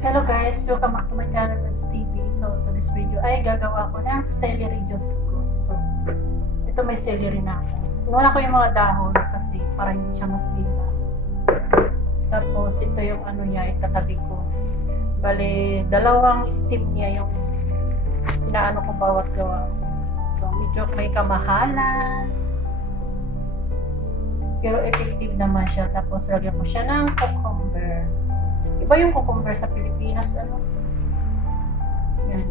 Hello guys, welcome back to my channel, Webs TV. So, to this video ay gagawa ko ng celery juice ko. So, ito may celery na ako. Tinula ko yung mga dahon kasi para hindi siya masira. Tapos, ito yung ano niya, itatabi ko. Bale, dalawang steam niya yung inaano ko bawat gawa. So, medyo may kamahalan. Pero effective naman siya. Tapos, lagyan ko siya ng cucumber. Iba yung cucumber sa Pilipinas, ano? Yan.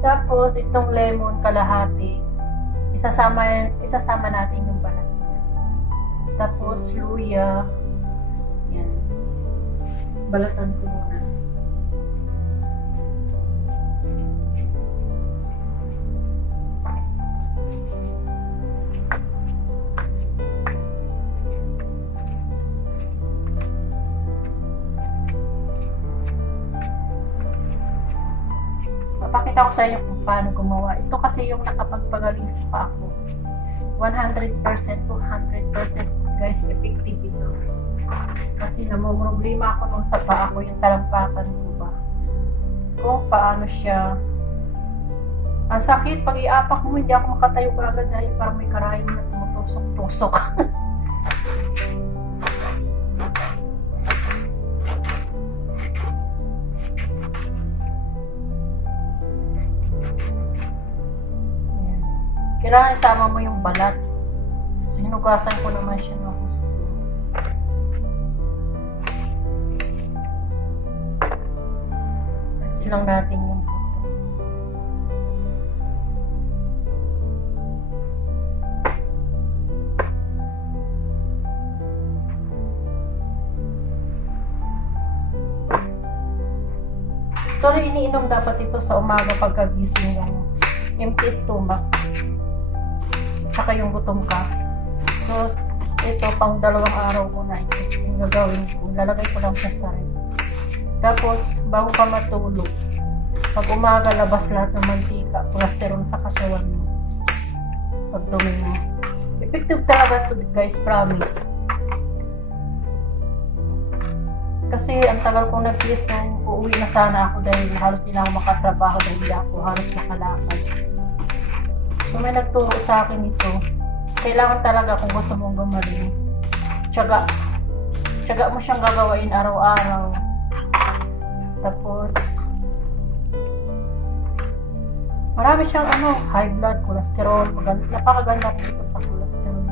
Tapos, itong lemon kalahati, isasama natin yung balat niya. Tapos, luya. Yan. Balatan ko muna. Papakita ko sa inyo kung paano gumawa. Ito kasi yung nakapagpagaling sa paa ko. 100% to 100% guys, effective ito. Kasi namumroblema ako nung sa paa ko, yung talampakan ko ba. Kung paano siya. Ang sakit, pag iapak mo, hindi ako makatayo agad dahil parang may karayom na tumutusok-tusok. Kailangan isama mo yung balat. So, hinugasan ko naman siya ng gusto. Kasi lang natin yung buto. Sorry, iniinom dapat ito sa umaga pagkagising ng empty stomach. Saka yung gutom ka. So, ito pang 2 araw ko na ito. Yung gagawin ko. Lalagay ko lang sa rin. Tapos, bago ka matulog, pag umaga, labas lahat ng mantika, cholesterol sa katawan mo. Pag mo. Effective talaga ito, guys. Promise. Kasi, ang tagal kong nag-list nung uuwi na sana ako dahil halos hindi na ako makatrabaho dahil hindi ako halos makalakad. So, may nagturo sa akin ito. Kailangan talaga kung gusto mong gumaling. Tiyaga. Tiyaga mo siyang gagawain araw-araw. Tapos, marami siyang high blood, cholesterol. Napakaganda dito sa cholesterol.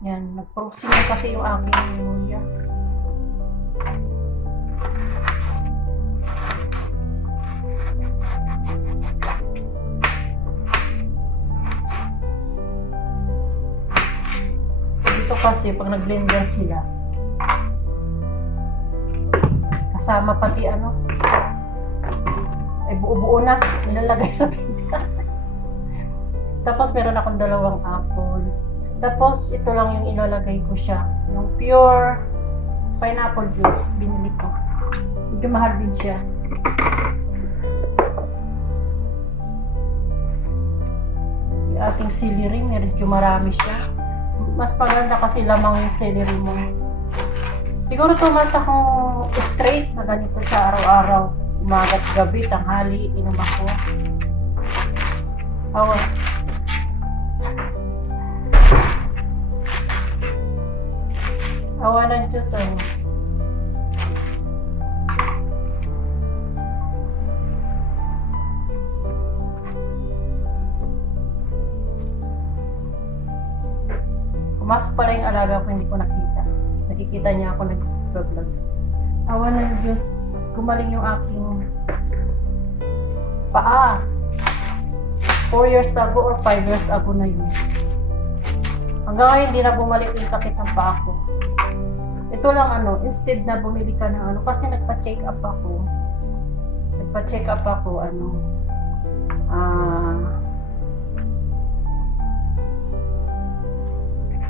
Yan. Nag-proxy kasi yung aking pneumonia. Kasi pag nag-blender sila kasama pati ay buo-buo na nilalagay sa blender. Tapos meron akong 2 apple. Tapos ito lang yung ilalagay ko siya, yung pure pineapple juice binili ko. Medyo mahal din siya. Yung ating celery medyo marami siya. Mas maganda kasi lamang yung celery mo. Siguro tumas akong straight na ganito siya araw-araw. Umaga't gabi, tanghali, inom ako. Awa. Awa ng Diyos, Pumasok pala yung alaga ko, hindi ko nakita. Nakikita niya ako nag-vlog. Awa ng Diyos, gumaling yung aking paa. 4 years ago or 5 years ago na yun. Hanggang ngayon, hindi na bumalik yung sakit ng paa ko. Ito lang instead na bumili ka ng kasi nagpa-check up ako.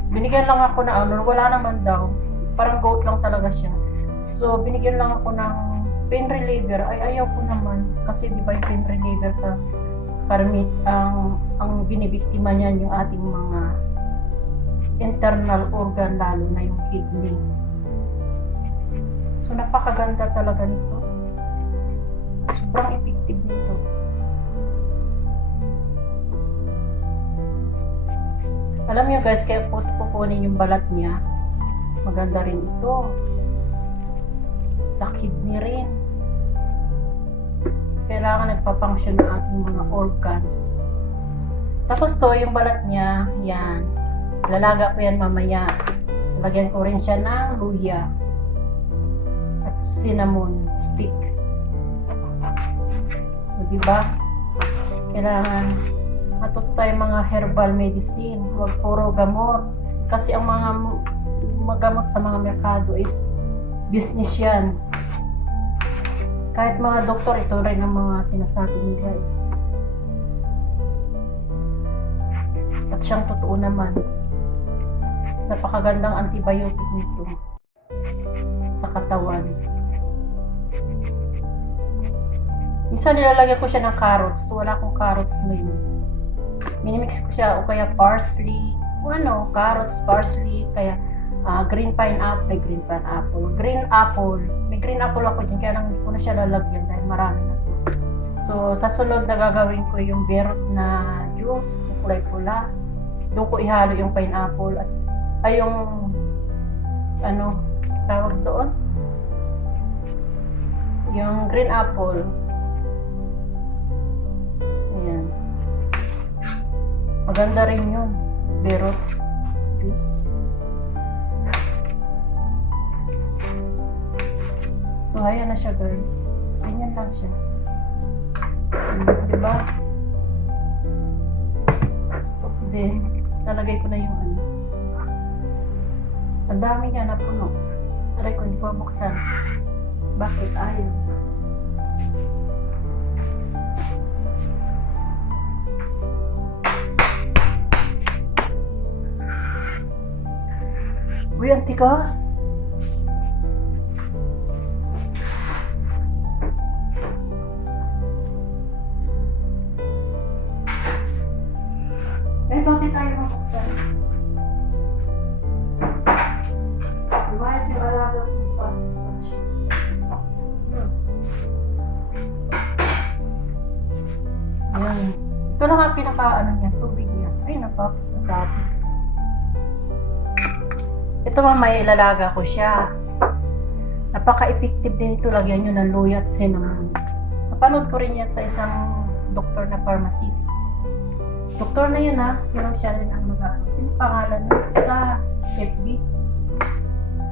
Binigyan lang ako na wala naman daw. Parang goat lang talaga siya. So, binigyan lang ako ng pain reliever. Ay, ayaw ko naman. Kasi di ba yung pain reliever ang binibiktima niyan yung ating mga internal organ, lalo na yung kidney. So napakaganda talaga nito. Sobrang effective nito. Alam niyo guys, kaya po kukunin yung balat niya. Maganda rin ito. Sa kidney rin. Kailangan nagpa-function ng ating mga organs. Tapos to, yung balat niya, yan. Lalaga ko yan mamaya. Lagyan ko rin siya ng luya at cinnamon stick. O, diba? Kailangan matuto tayo mga herbal medicine. Huwag puro gamot. Kasi ang mga magamot sa mga merkado is business yan. Kahit mga doktor, ito rin ang mga sinasabi nila. At siyang totoo naman. Napakagandang antibiotic nito sa katawan. Minsan nilalagyan ko siya ng carrots. Wala akong carrots ngayon. Minimix ko siya o kaya parsley. Carrots, parsley, kaya green pineapple. Green apple. May green apple ako dyan, kaya lang hindi ko na siya lalagyan dahil marami na to. So, sa sunod na gagawin ko yung berot na juice, kulay pula. Doon ko ihalo yung pineapple at yung tawag doon? Yung green apple. Ayan. Maganda rin yun. Berot juice. So, ayan na siya guys. Ganyan lang siya. Diba? Then, nalagay ko na yung Ang dami niya na puno. Aray ko, hindi ko mabuksan. Bakit? Ayaw. Uy, ang tigas! Bakit tayo mabuksan? Lumayas yung alaga ng tigas. Ayan. Ito lang ang niya, tubig niya. Ay, natapos. Ito mamaya ilalaga ko siya. Napaka-effective din ito. Lagyan nyo ng luya at cinnamon. Napanood ko rin yan sa isang doktor na pharmacist. Doktor na yun pero siya rin ang sino pangalan niya? Sa FB.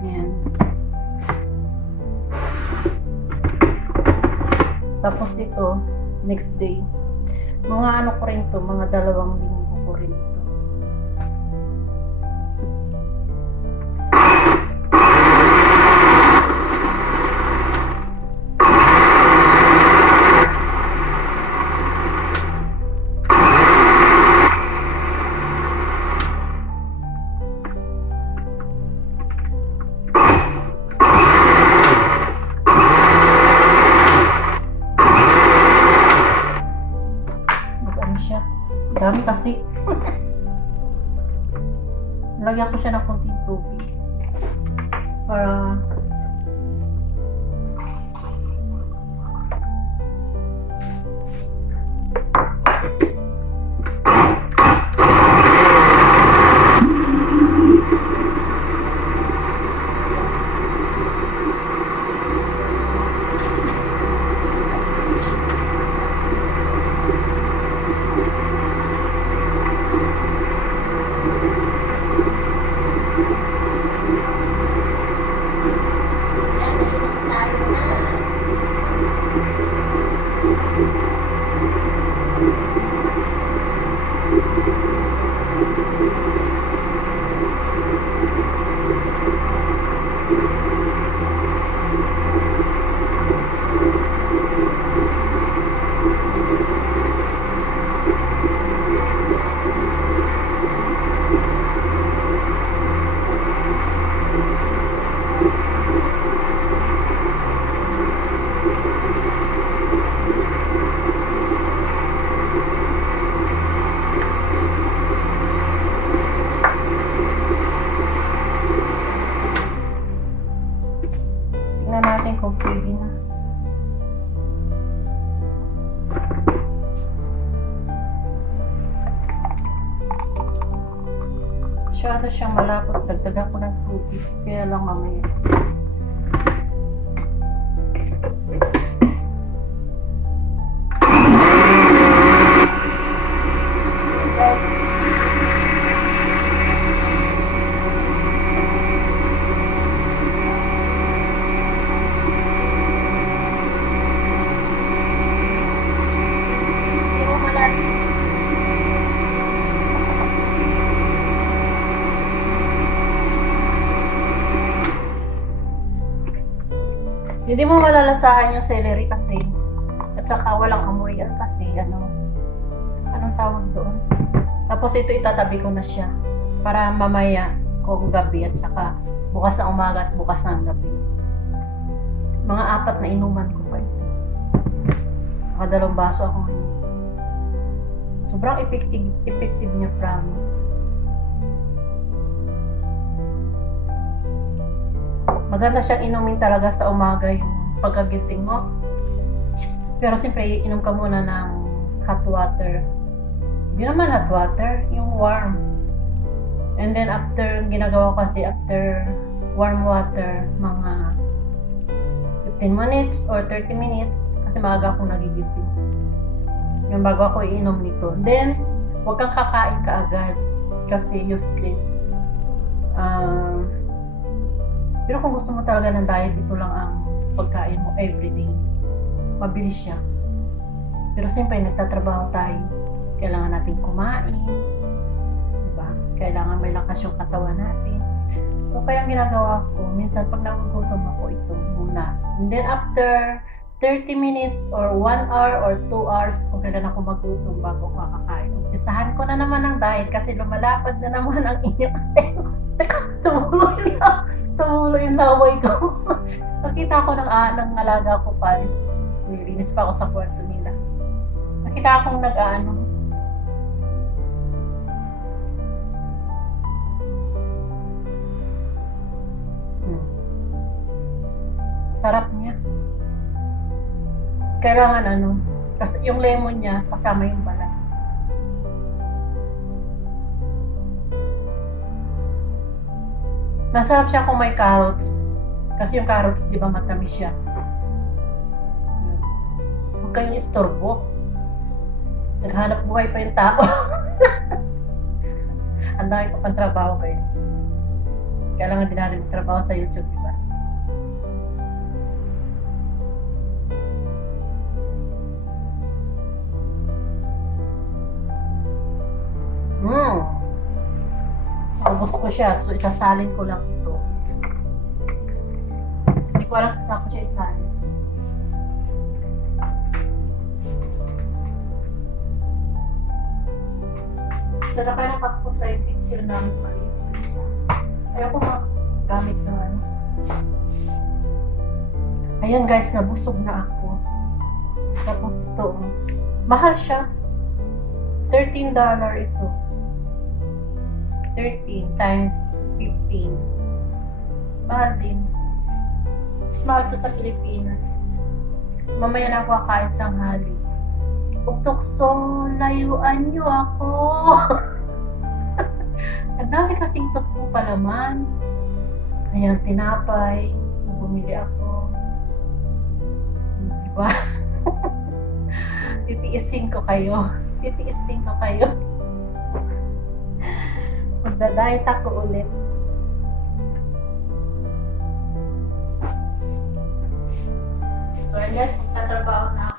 Ayan. Tapos ito, next day. Mga ko rin to, mga 2 linggo ko rin ito. Dami kasi. Lagyan ko siya ng konting tubig. Para Masyado siyang malapot. Dagdagan ko ng tubig. Kaya lang mamaya. Hindi mo malalasahan yung celery kasi at saka walang amoy yan kasi anong tawag doon. Tapos ito itatabi ko na siya para mamaya kung gabi at saka bukas na umaga at bukas ng gabi. Mga 4 na inuman ko pa ito. Nakadalawang baso ako ngayon. Sobrang effective niya, promise. Maganda siyang inumin talaga sa umaga yung pagkagising mo. Pero siyempre, inom ka muna ng hot water. Hindi naman hot water, yung warm. And then after, ginagawa ko kasi after warm water, mga 15 minutes or 30 minutes, kasi maaga akong nagigising. Yung bago ako iinom nito. Then, huwag kang kakain kaagad kasi useless. Pero kung gusto mo talaga ng diet, ito lang ang pagkain mo everyday. Mabilis siya. Pero siyempre, nagtatrabaho tayo. Kailangan natin kumain. Diba? Kailangan may lakas yung katawan natin. So, kaya ginagawa ko, minsan pag nagugutom ako, ito muna. And then after 30 minutes or 1 hour or 2 hours, kung kailan ako magutom bago ko makakain. Umpisahan ko na naman ang diet kasi lumalapad na naman ang inyong tumulo yung laway ko. Nakita ko ng alaga ko Paris. Nilinis pa ako sa kwarto nila. Nakita akong sarap niya. Kailangan kasi yung lemon niya kasama yung balat. Masarap siya kung may carrots. Kasi yung carrots, di ba, matamis siya. Huwag kayong istorbo. Naghanap buhay pa yung tao. Ang dami ko pang trabaho, guys. Kailangan din natin magtrabaho sa YouTube, di ba? Ubus ko siya, so isasalin ko lang ito. Hindi ko alam kung saan ko siya isalin. So, nakapunta yung pixel namin maliit na isa. Ayaw ko magamit ng Ayan guys, nabusog na ako. Tapos ito, mahal siya. $13 ito. 13 times 15. Mahal din. Mahal to sa Pilipinas. Mamaya na ako kakain tanghali. Tukso, layuan niyo ako. Ang dami kasing tukso palaman. Ayan, tinapay. Bumili ako. Diba? Titiisin ko kayo. Magda-diet ako ulit. So, I guess, magtatrabaho na ako.